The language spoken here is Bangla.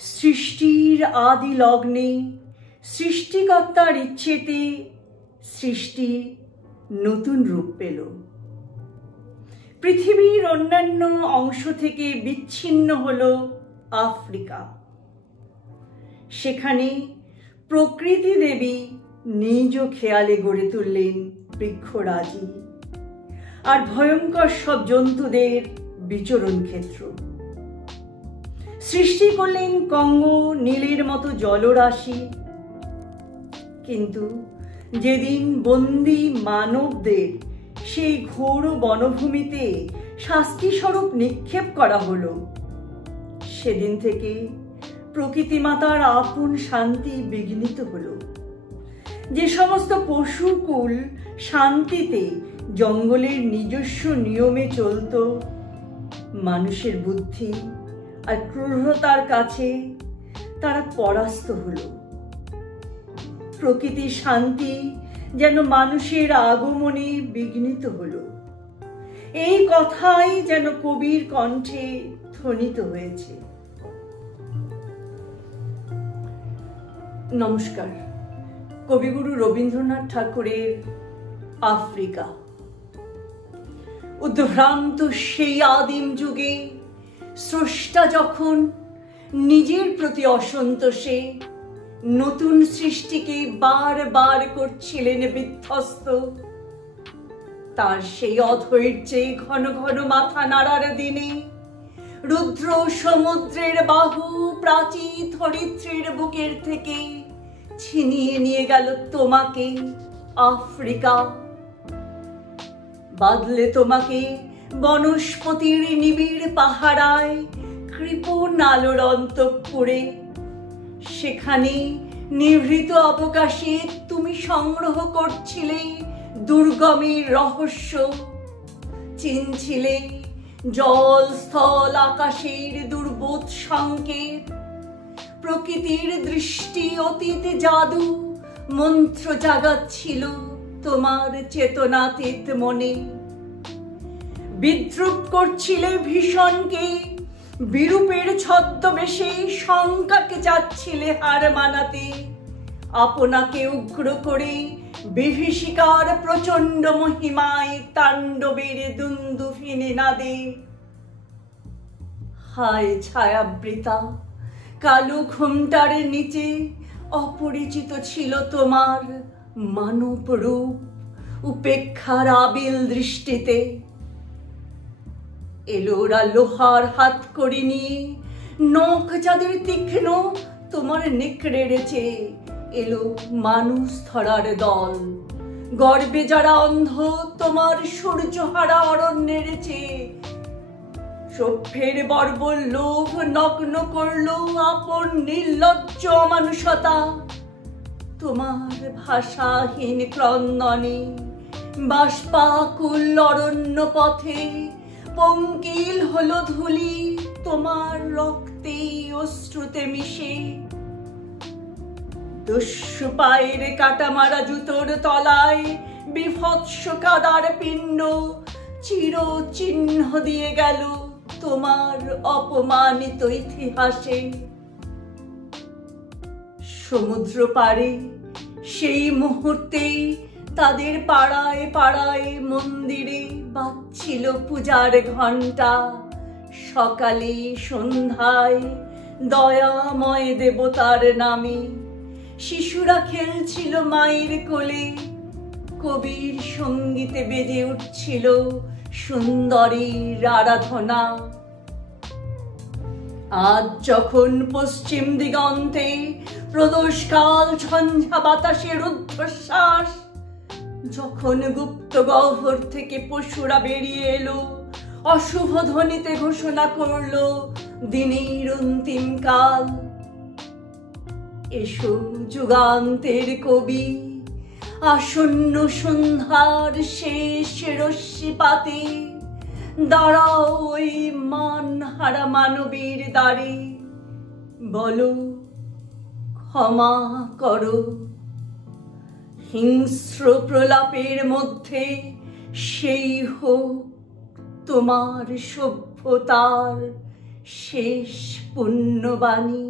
সৃষ্টির আদি লগ্নে সৃষ্টিকর্তার ইচ্ছেতে সৃষ্টি নতুন রূপ পেল। পৃথিবীর অন্যান্য অংশ থেকে বিচ্ছিন্ন হলো আফ্রিকা। সেখানে প্রকৃতি দেবী নিজ খেয়ালে গড়ে তুললেন বৃক্ষরাজি আর ভয়ঙ্কর সব জন্তুদের বিচরণ ক্ষেত্র। সৃষ্টি করলেন কঙ্গো নীলের মতো জলরাশি। কিন্তু যেদিন বন্দী মানবদের সেই ঘোর বনভূমিতে শাস্তিস্বরূপ নিক্ষেপ করা হলো, সেদিন থেকে প্রকৃতি মাতার আপন শান্তি বিঘ্নিত হলো। যে সমস্ত পশুকুল শান্তিতে জঙ্গলের নিজস্ব নিয়মে চলত, মানুষের বুদ্ধি আর ক্রূরতার কাছে তারা পরাস্ত হলো। প্রকৃতির শান্তি যেন মানুষের আগমনে বিঘ্নিত হলো। এই কথাই যেন কবির কণ্ঠে ধ্বনিত হয়েছে। নমস্কার। কবিগুরু রবীন্দ্রনাথ ঠাকুরের আফ্রিকা। উদ্ভ্রান্ত সেই আদিম যুগে স্রষ্টা যখন নিজের প্রতি অসন্তোষে নতুন সৃষ্টিকে বারবার করছিলেন বিধ্বস্ত, তার সেই অধৈর্যে ঘন ঘন মাথা নাড়ার দিনে রুদ্র সমুদ্রের বাহু প্রাচী ধরিত্রীর বুকের থেকে ছিনিয়ে নিয়ে গেল তোমাকে আফ্রিকা। বাঁধলে তোমাকে বনস্পতির নিবিড় পাহারায় কৃপণ আলোর অন্তঃপুরে। সেখানে নিভৃত অবকাশে তুমি সংগ্রহ করছিলে দুর্গমের রহস্য, চিনছিলে জল স্থল আকাশের দুর্বোধ সংকেত। প্রকৃতির দৃষ্টি অতীত জাদু মন্ত্র জাগাচ্ছিল তোমার চেতনাতীত মনে। বিদ্রুপ করছিলে ভীষণকে, বিরূপের ছদ্মবেশে শঙ্কাকে চাচ্ছিলে হার মানাতে। আপনাকে উগ্র করে বিভীষিকার প্রচণ্ড মহিমায় তাণ্ডবের দুন্দুভিনে নাদে। হায় ছায়াবৃতা কালো ঘোমটার নিচে অপরিচিত ছিল তোমার মানব রূপ উপেক্ষার আবিল দৃষ্টিতে। এলো ওরা লোহার হাত করি নিয়ে, নখ যাদের তীক্ষ্ণ তোমার নেকড়েড়েছে। এলো মানুষ ধরার দল, গর্বে যারা অন্ধ তোমার সূর্যহারা অরণ্যের চেয়ে। সভ্যের বর্বর লোভ নগ্ন করলো আপন নির্লজ্জ অমানুষতা তোমার ভাষাহীন ক্রন্দনে। বাষ্পাকুল অরণ্য পথে পঙ্কিল হলো ধুলি তোমার রক্তে অশ্রুতে মিশে। দস্যু পায়ের কাটা মারা জুতোর তলায় বিভৎস কাদার পিণ্ড চির চিহ্ন দিয়ে গেল তোমার অপমানিত ইতিহাসে। সমুদ্র পারে সেই মুহূর্তে তাদের পাড়ায় পাড়ায় মন্দিরে বাজছিল পূজার ঘণ্টা। সকালে সন্ধ্যায় দয়াময় দেবতার নামে শিশুরা খেলছিল মায়ের কোলে। কবির সঙ্গীতে বেজে উঠছিল সুন্দরীর আরাধনা। আজ যখন পশ্চিম দিগন্তে প্রদোষকাল ঝঞ্ঝা বাতাসের রুদ্ধশ্বাস, যখন গুপ্ত গহ্বর থেকে পশুরা বেরিয়ে এলো, অশুভ ধ্বনিতে ঘোষণা করলো দিনের অন্তিম কাল। এসো যুগান্তের কবি, আসন্ন সন্ধ্যার শেষ রশ্মিপাতে দাঁড়াও ওই মানহারা মানবীর দ্বারে। বলো ক্ষমা করো, হিংস্র প্রলাপের মধ্যে সেই হোক তোমার সভ্যতার শেষ পুণ্যবাণী।